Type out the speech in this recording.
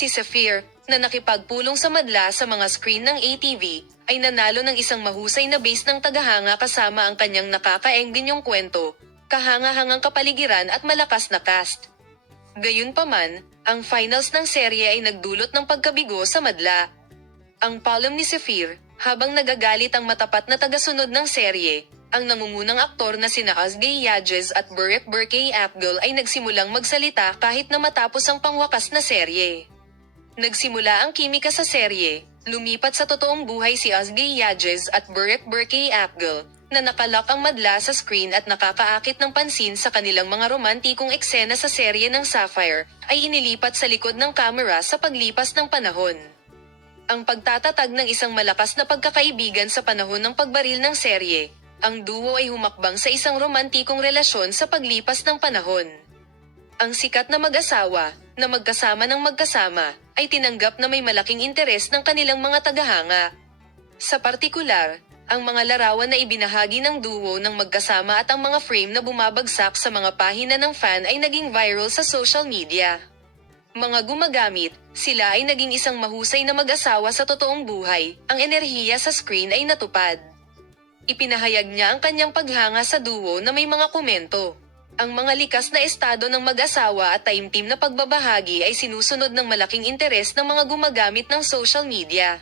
Si Zafir, na nakipagpulong sa madla sa mga screen ng ATV, ay nanalo ng isang mahusay na base ng tagahanga kasama ang kanyang nakakaengginyong kwento, kahanga-hangang kapaligiran at malakas na cast. Gayunpaman, ang finals ng serye ay nagdulot ng pagkabigo sa madla. Ang palm ni Zafir, habang nagagalit ang matapat na tagasunod ng serye, ang nangungunang aktor na sina Ozge Yajez at Burek Berkay Apgul ay nagsimulang magsalita kahit na matapos ang pangwakas na serye. Nagsimula ang kimika sa serye, lumipat sa totoong buhay si Ozge Yajez at Burek Berkay Apgul, na nakalak ang madla sa screen at nakakaakit ng pansin sa kanilang mga romantikong eksena sa serye ng Sapphire, ay inilipat sa likod ng kamera sa paglipas ng panahon. Ang pagtatatag ng isang malakas na pagkakaibigan sa panahon ng pagbaril ng serye, ang duo ay humakbang sa isang romantikong relasyon sa paglipas ng panahon. Ang sikat na mag-asawa, na magkasama ng magkasama, ay tinanggap na may malaking interes ng kanilang mga tagahanga. Sa partikular, ang mga larawan na ibinahagi ng duo ng magkasama at ang mga frame na bumabagsak sa mga pahina ng fan ay naging viral sa social media. Mga gumagamit, sila ay naging isang mahusay na mag-asawa sa totoong buhay, ang enerhiya sa screen ay natupad. Ipinahayag niya ang kanyang paghanga sa duo na may mga komento. Ang mga likas na estado ng mag-asawa at taimtim na pagbabahagi ay sinusunod ng malaking interes ng mga gumagamit ng social media.